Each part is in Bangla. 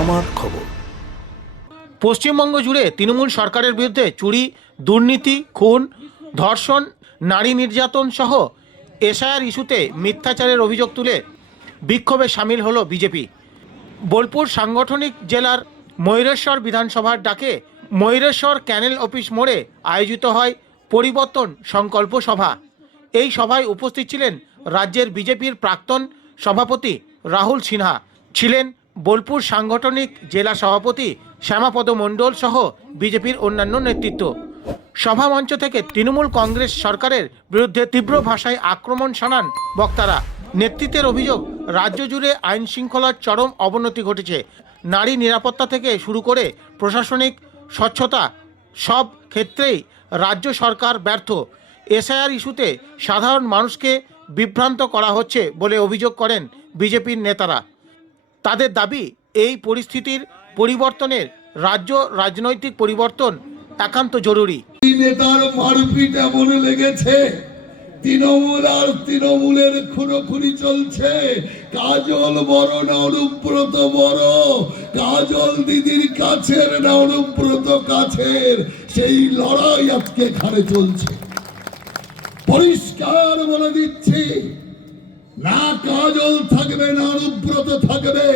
আমার খবর। পশ্চিমবঙ্গ জুড়ে তৃণমূল সরকারের বিরুদ্ধে চুরি, দুর্নীতি, খুন, ধর্ষণ, নারী নির্যাতন সহ এসআইআর ইস্যুতে মিথ্যাচারের অভিযোগ তুলে বিক্ষোভে সামিল হলো বিজেপি। বোলপুর সাংগঠনিক জেলার ময়ূরেশ্বর বিধানসভার ডাকে ময়ূরেশ্বর ক্যানেল অফিস মোড়ে আয়োজিত হয় পরিবর্তন সংকল্প সভা। এই সভায় উপস্থিত ছিলেন রাজ্যের বিজেপির প্রাক্তন সভাপতি রাহুল সিনহা, ছিলেন বোলপুর সাংগঠনিক জেলা সভাপতি শ্যামাপদ মণ্ডল সহ বিজেপির অন্যান্য নেতৃত্ব। সভা মঞ্চ থেকে তৃণমূল কংগ্রেস সরকারের বিরুদ্ধে তীব্র ভাষায় আক্রমণ শানান বক্তারা। নেতৃত্বের অভিযোগ, রাজ্য জুড়ে আইন শৃঙ্খলার চরম অবনতি ঘটেছে। নারী নিরাপত্তা থেকে শুরু করে প্রশাসনিক স্বচ্ছতা সব ক্ষেত্রেই রাজ্য সরকার ব্যর্থ। এসআইআর ইস্যুতে সাধারণ মানুষকে বিভ্রান্ত করা হচ্ছে বলে অভিযোগ করেন বিজেপির নেতারা। তাদের দাবি, এই পরিস্থিতির পরিবর্তনের রাজ্য রাজনৈতিক পরিবর্তন একান্ত জরুরি। নেতার মারপিট এমন লেগেছে, তৃণমূল আর তৃণমূলের খুনোখুনি চলছে। কাজল বড় না অনুব্রত বড়, কাজল দিদির কাছের না অনুব্রত কাছের, সেই লড়াই আজকে এখানে চলছে। পরিষ্কার বলে দিচ্ছি, না কাজল থাকবে না অনুব্রত থাকবে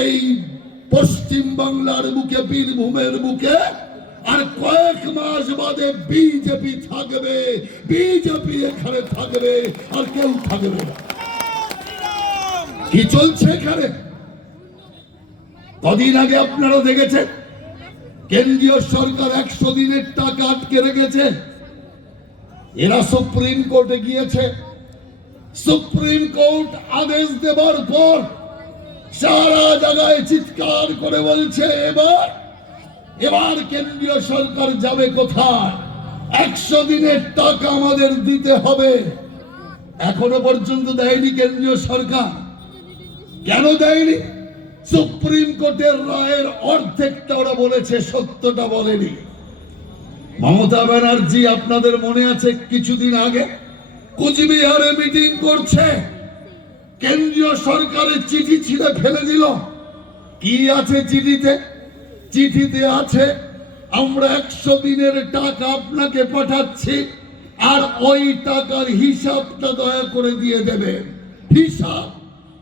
এই পশ্চিম বাংলার বুকে, বীরভূমের বুকে। আর কয়েক মাস বাদে বিজেপি থাকবে, বিজেপি এখানে থাকবে, আর কেউ থাকবে না। কি চলছে এখানে? কদিন আগে আপনারা দেখেছেন কেন্দ্রীয় সরকার 100 দিনের টাকা আটকে রেখেছে। এরা সুপ্রিম কোর্টে গিয়েছে। সুপ্রিম কোর্ট আদেশ দেবার পর সারা জায়গায় চিৎকার করে বলছে, এবার কেন্দ্রীয় সরকার যাবে কোথায়? 100 দিনের টাকা আমাদের দিতে হবে। এখনো পর্যন্ত দেয়নি কেন্দ্রীয় সরকার। কেন দেয়নি? সুপ্রিম কোর্টের রায়ের অর্ধেকটা ওরা বলেছে, সত্যটা বলেনি। মমতা ব্যানার্জি, আপনাদের মনে আছে কিছুদিন আগে কুচবিহারে মিটিং করছে, কেন্দ্রীয় সরকারের চিঠি ছিঁড়ে ফেলে দিল। কি আছে চিঠিতে? চিঠিতে আছে, আমরা 100 দিনের টাকা আপনাকে পাঠাচ্ছি, আর ওই টাকার হিসাবটা দয়া করে দিয়ে দেবেন।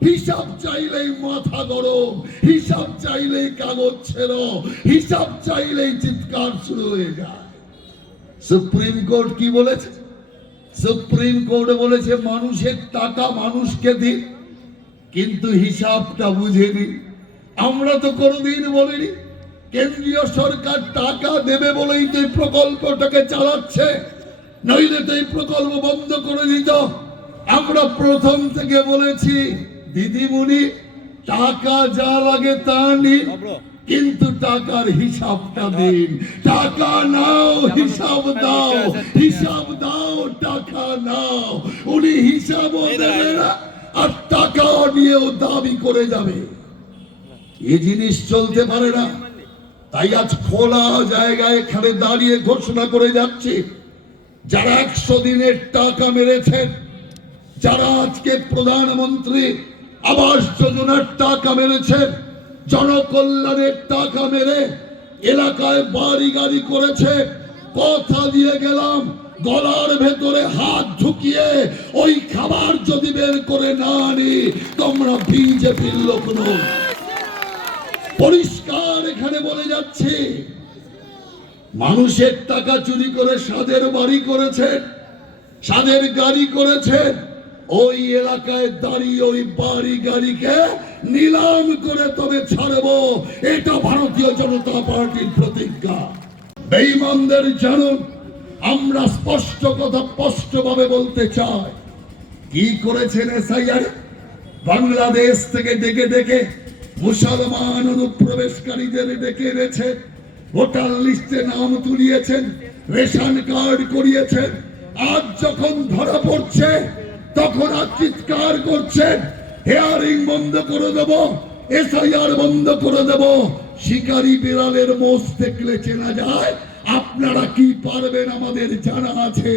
হিসাব চাইলেই মাথা গরম, হিসাব চাইলেই কাগজ ছেড়ো, হিসাব চাইলেই চিৎকার শুরু হয়ে যায়। সুপ্রিম কোর্ট কি বলেছে? সুপ্রিম কোর্ট বলেছে মানুষের টাকা মানুষকে দিন, কিন্তু হিসাবটা বুঝে নিন। আমরা তো কোনোদিন বলিনি। কেন্দ্রীয় সরকার টাকা দেবে বলেই তো এই প্রকল্পটাকে চালাচ্ছে, নইলে তো এই প্রকল্প বন্ধ করে দিত। আমরা প্রথম থেকে বলেছি, দিদিমণি টাকা যা লাগে তা নিন, কিন্তু টাকার হিসাবটা দিন। টাকা নাও, হিসাব দাও, হিসাব দাও, টাকা নাও। উনি হিসাবও দেবে না, আর টাকাও নিয়েও দাবি করে যাবে। এই জিনিস চলতে পারে না। তাই আজ খোলা জায়গায় এখানে দাঁড়িয়ে ঘোষণা করে যাচ্ছে, যারা 100 দিনের টাকা মেরেছেন, যারা আজকে প্রধানমন্ত্রী আবাস যোজনার টাকা মেরেছেন, জনকল্যাণের টাকা মেরে এলাকায় বাড়ি গাড়ি করেছে, কথা দিয়ে গেলাম গলার ভেতরে হাত ঢুকিয়ে ওই খাবার যদি বের করে না আনি, তোমরা বিজেপির লোক নও। পরিষ্কার এখানে বলে যাচ্ছে, মানুষের টাকা চুরি করে সাদের বাড়ি করেছেন, সাদের গাড়ি করেছেন। ওই এলাকায় দাঁড়িয়ে ওই বাড়ি গাড়িকে নিলাম করে তবে ছাড়বো, এটা ভারতীয় জনতা পার্টির প্রতিজ্ঞা। বেঈমানদের জানুন, আমরা স্পষ্ট কথা স্পষ্টভাবে বলতে চাই। কি করেছেন এসআইআর? বাংলাদেশ থেকে ডেকে ডেকে মুসলমান অনুপ্রবেশকারীদের ডেকে এনেছে, ভোটার লিস্টে নাম তুলিয়েছেন, রেশন কার্ড করিয়েছেন। আজ যখন ধরা পড়ছে তখন আজ চিৎকার করছেন, হিয়ারিং বন্ধ করে দেব, এসআইআর বন্ধ করে দেব। শিকারী বিড়ালের মোষ দেখলে চেনা যায়। আপনারা কি পারবেন আমাদের জানা আছে।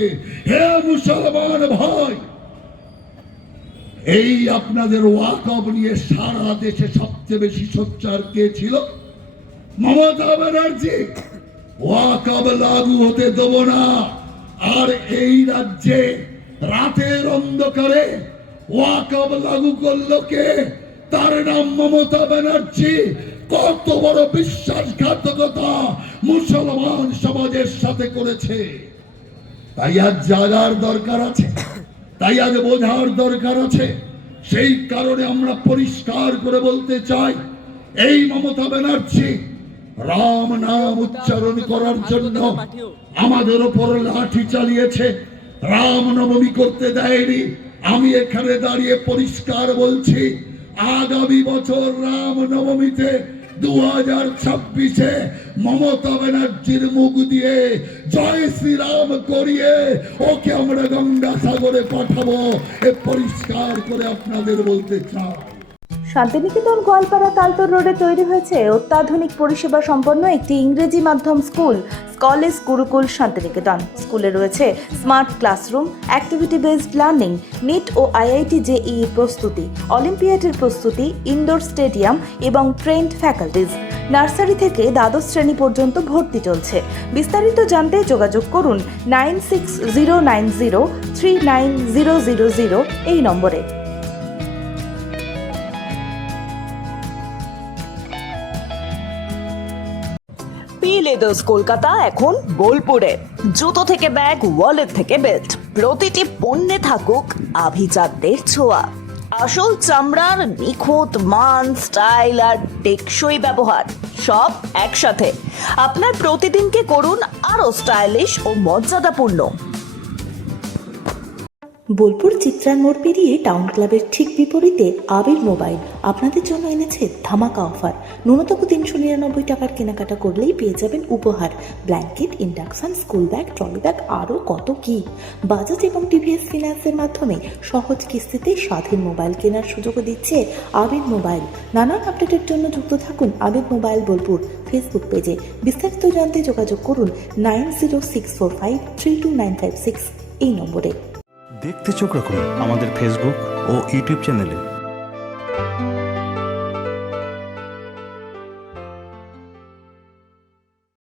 হে মুসলমান ভাই, এই আপনাদের ওয়াকফ নিয়ে সারা দেশে সবচেয়ে বেশি সোচ্চার কে ছিল? মমতা ব্যানার্জি। ওয়াকফ লাগু হতে দেব না। আর এই রাজ্যে রাতের অন্ধকারে ওয়াকফ লাগু করলো কে? তার নাম মমতা ব্যানার্জি। কত বড় বিশ্বাসঘাতকতা মুসলমান সমাজের সাথে করেছে। তাই আজ জাগার দরকার আছে, তাই আজ বোঝার দরকার আছে। সেই কারণে আমরা পরিষ্কার করে বলতে চাই, এই মমতা ব্যানার্জি রাম নাম উচ্চারণ করার জন্য আমাদের ওপর লাঠি চালিয়েছে, রাম নবমী করতে দেয়নি। আমি এখানে দাঁড়িয়ে পরিষ্কার বলছি, আগামী বছর রাম নবমীতে 2026-এ মমতা ব্যানার্জির মুখ দিয়ে জয় শ্রীরাম করিয়ে ওকে আমরা গঙ্গাসাগরে পাঠাবো। এ পরিষ্কার করে আপনাদের বলতে চাই। শান্তিনিকেতন গোয়ালপাড়া তালতর রোডে তৈরি হয়েছে অত্যাধুনিক পরিষেবা সম্পন্ন একটি ইংরেজি মাধ্যম স্কুল, কলেজ গুরুকুল শান্তিনিকেতন। স্কুলে রয়েছে smart classroom, activity based learning, NEET ও আইআইটি জেইই প্রস্তুতি, অলিম্পিয়াডের প্রস্তুতি, ইনডোর স্টেডিয়াম এবং ট্রেন্ড ফ্যাকাল্টিজ। নার্সারি থেকে দ্বাদশ শ্রেণী পর্যন্ত ভর্তি চলছে। বিস্তারিত জানতে যোগাযোগ করুন 9609039000 এই নম্বরে। পি লেদার্স কলকাতা এখন বোলপুরে। জুতো থেকে ব্যাগ, ওয়ালেট থেকে বেল্ট, প্রতিটি পণ্যে থাকুক আভিজাতদের ছোঁয়া। আসল চামড়ার নিখুঁত মান, স্টাইল আর টেকসই ব্যবহার সব একসাথে। আপনার প্রতিদিনকে করুন আরো স্টাইলিশ ও মর্যাদাপূর্ণ। বোলপুর চিত্রার মোড় পেরিয়ে টাউন ক্লাবের ঠিক বিপরীতে আবির মোবাইল আপনাদের জন্য এনেছে ধামাকা অফার। ন্যূনতম 399 টাকার কেনাকাটা করলেই পেয়ে যাবেন উপহার blanket, induction, school bag, trolley bag, আরও কত কি। বাজাজ এবং টিভিএস ফিন্যান্সের মাধ্যমে সহজ কিস্তিতে স্বাধীন মোবাইল কেনার সুযোগও দিচ্ছে আবির মোবাইল। নানান আপডেটের জন্য যুক্ত থাকুন আবির মোবাইল বোলপুর ফেসবুক পেজে। বিস্তারিত জানতে যোগাযোগ করুন 9064532956 এই নম্বরে। দেখতে চোখ রাখুন আমাদের ফেসবুক ও ইউটিউব চ্যানেলে।